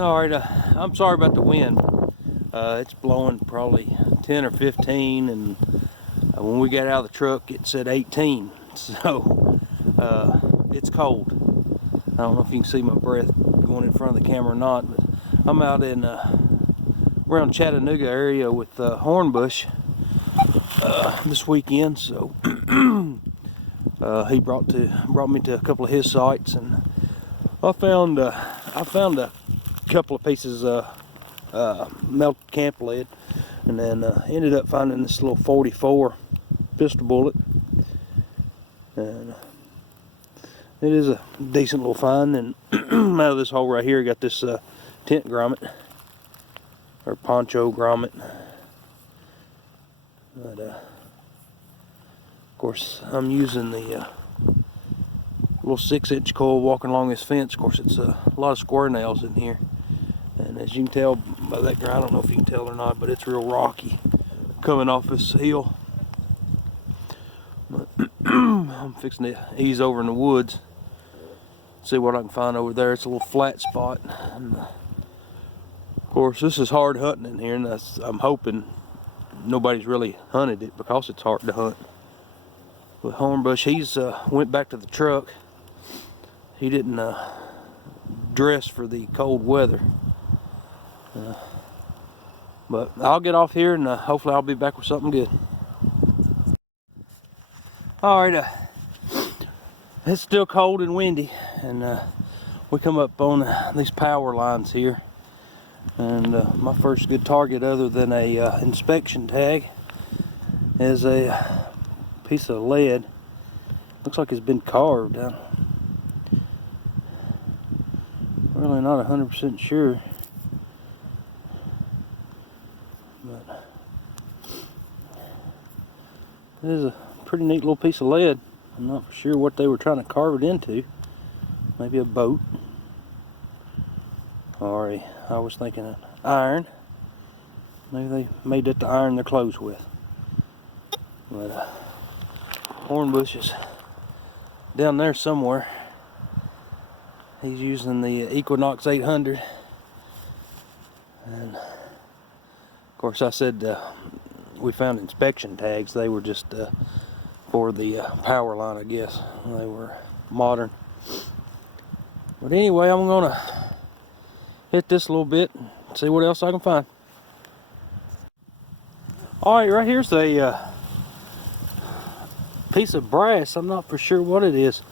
Alright, I'm sorry about the wind. It's blowing probably 10 or 15, and when we got out of the truck it said 18. So it's cold. I don't know if you can see my breath going in front of the camera or not, but I'm out in around Chattanooga area with Hornbush this weekend. So he brought me to a couple of his sites, and I found a couple of pieces of melted camp lead, and then ended up finding this little 44 pistol bullet, and it is a decent little find. And out of this hole right here, I got this tent grommet, or poncho grommet. But of course, I'm using the little 6-inch coil walking along this fence. Of course, it's a lot of square nails in here, and as you can tell by that ground, I don't know if you can tell or not, but it's real rocky coming off this hill. But I'm fixing to ease over in the woods, see what I can find over there. It's a little flat spot, and of course this is hard hunting in here, and I'm hoping nobody's really hunted it because it's hard to hunt. But Hornbush, he's went back to the truck. He didn't dress for the cold weather, but I'll get off here, and hopefully I'll be back with something good. Alright, it's still cold and windy, and we come up on these power lines here, and my first good target other than a inspection tag is a piece of lead. Looks like it's been carved. I'm really not 100% sure, but it is a pretty neat little piece of lead. I'm not for sure what they were trying to carve it into. Maybe a boat, or I was thinking an iron. Maybe they made it to iron their clothes with. But Hornbush is down there somewhere. He's using the Equinox 800, and of course I said we found inspection tags. They were just for the power line, I guess. They were modern. But anyway, I'm gonna hit this a little bit and see what else I can find. Alright, right here's a piece of brass. I'm not for sure what it is.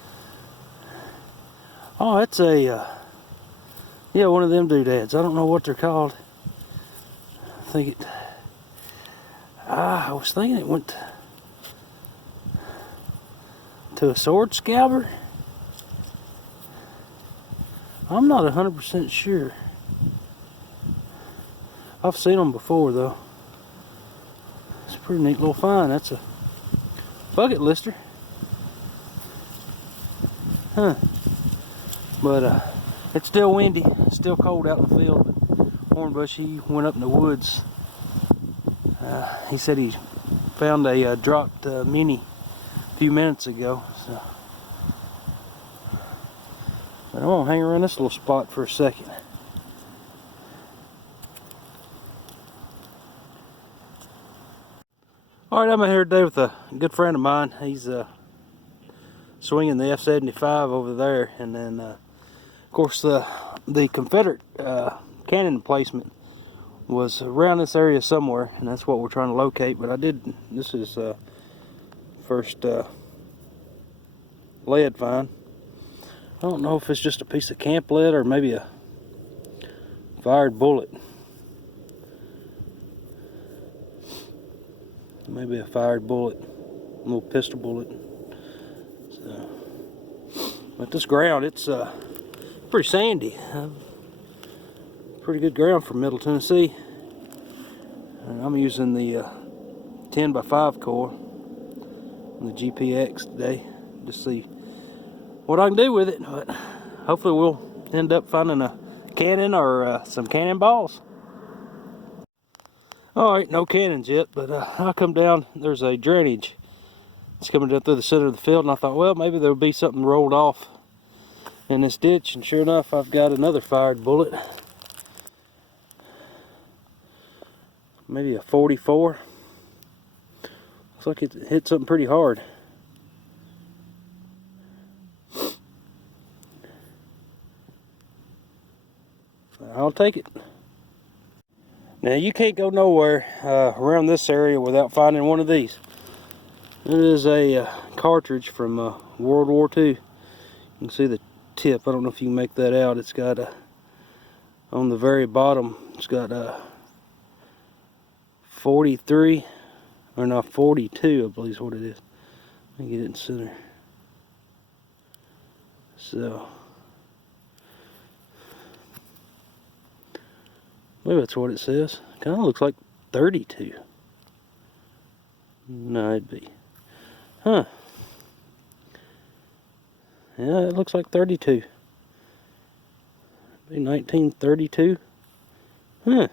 Oh, it's a yeah, one of them doodads. I don't know what they're called. I think it I was thinking it went to a sword scalper. I'm not 100% sure. I've seen them before though. It's a pretty neat little find. That's a bucket lister. Huh. But it's still windy, it's still cold out in the field. But Hornbush, he went up in the woods. He said he found a dropped mini a few minutes ago. So, but I'm gonna hang around this little spot for a second. Alright, I'm out here today with a good friend of mine. He's swinging the F-75 over there, and then of course the Confederate cannon emplacement was around this area somewhere, and that's what we're trying to locate. But this is first lead find. I don't know if it's just a piece of camp lead or maybe a fired bullet. Maybe a fired bullet, a little pistol bullet. So, but this ground, it's pretty sandy. Pretty good ground for Middle Tennessee. And I'm using the 10x5 coil on the GPX today, just see what I can do with it. But hopefully we'll end up finding a cannon or some cannonballs. Alright, no cannons yet, but I come down, there's a drainage. It's coming down through the center of the field, and I thought, well, maybe there'll be something rolled off in this ditch, and sure enough, I've got another fired bullet. maybe a 44. Looks like it hit something pretty hard. I'll take it. Now you can't go nowhere around this area without finding one of these. It is a cartridge from World War II. You can see the tip. I don't know if you can make that out. It's got on the very bottom, it's got 43, or not 42, I believe is what it is. Let me get it in center. So, maybe that's what it says. Kind of looks like 32. No, it'd be. Huh. Yeah, it looks like 32. Be 1932. Huh.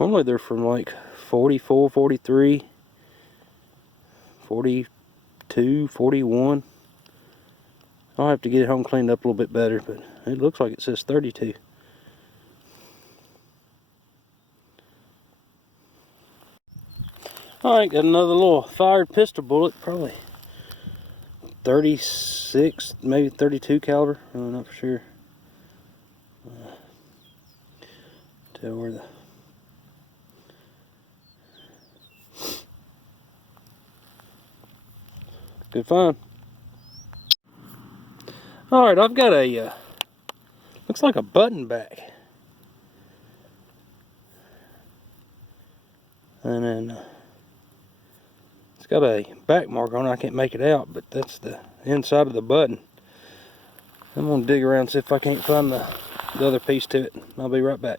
Normally they're from like 44, 43, 42, 41. I'll have to get it home cleaned up a little bit better, but it looks like it says 32. Alright, got another little fired pistol bullet, probably 36, maybe 32 caliber. I'm not for sure. Tell where the good find. Alright, I've got a looks like a button back, and then it's got a back mark on it. I can't make it out, but that's the inside of the button. I'm gonna dig around and see if I can't find the other piece to it. I'll be right back.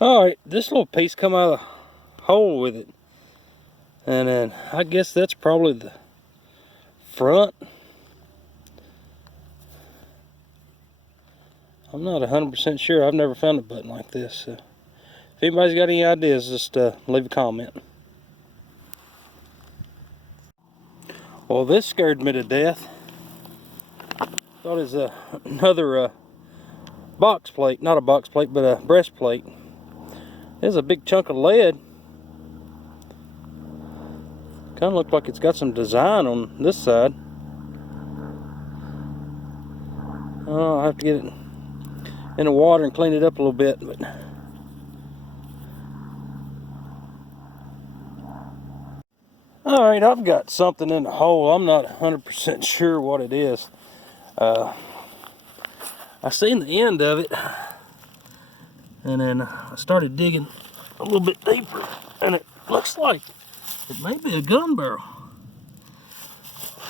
Alright, this little piece come out of the hole with it, and then I guess that's probably the front. I'm not 100% sure. I've never found a button like this. So if anybody's got any ideas, just leave a comment. Well, this scared me to death. Thought it was another box plate. Not a box plate, but a breastplate. There's a big chunk of lead. Kind of looked like it's got some design on this side. I'll have to get it in the water and clean it up a little bit. But alright, I've got something in the hole. I'm not 100% sure what it is. I seen the end of it, and then I started digging a little bit deeper, and it looks like it may be a gun barrel.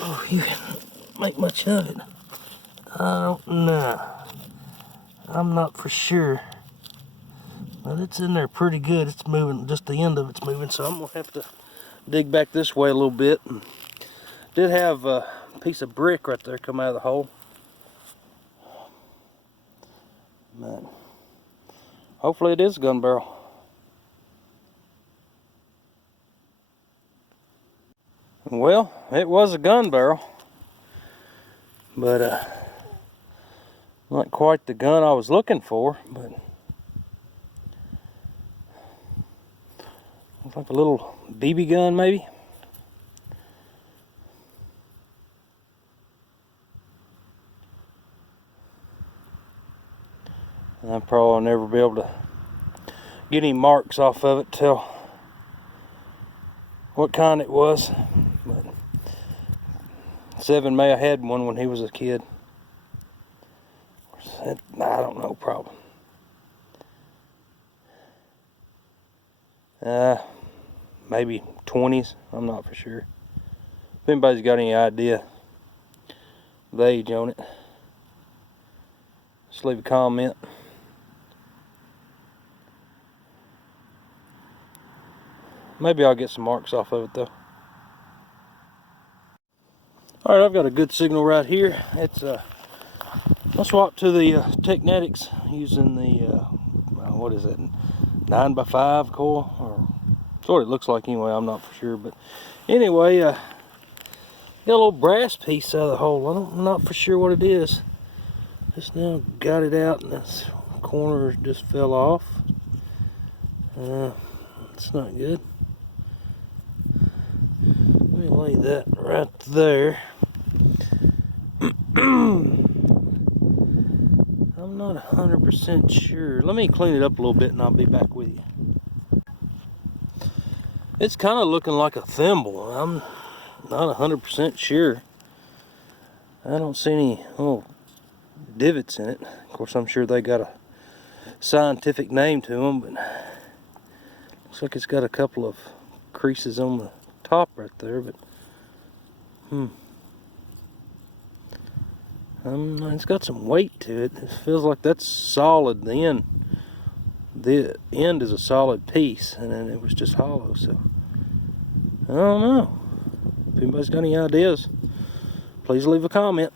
Oh, you can't make much of it. I don't know. I'm not for sure. But it's in there pretty good. It's moving, just the end of it's moving, so I'm gonna have to dig back this way a little bit. And did have a piece of brick right there come out of the hole. But hopefully it is a gun barrel. Well, it was a gun barrel, but not quite the gun I was looking for, but looks like a little BB gun maybe. And I'll probably never be able to get any marks off of it, tell what kind it was. But Seven may have had one when he was a kid. I don't know, probably. Maybe 20s, I'm not for sure. If anybody's got any idea the age on it, just leave a comment. Maybe I'll get some marks off of it though. Alright, I've got a good signal right here. It's I swapped to the Technetics using the what is it, 9x5 coil, or that's what it looks like anyway. I'm not for sure, but anyway, got a little brass piece out of the hole. I'm not for sure what it is. Just now got it out, and this corner just fell off. It's not good. Let me lay that right there. I'm not 100% sure. Let me clean it up a little bit and I'll be back with you. It's kind of looking like a thimble. I'm not 100% sure. I don't see any little divots in it. Of course, I'm sure they got a scientific name to them, but looks like it's got a couple of creases on the top right there, but it's got some weight to it. It feels like that's solid. The end is a solid piece, and then it was just hollow. So I don't know. If anybody's got any ideas, please leave a comment.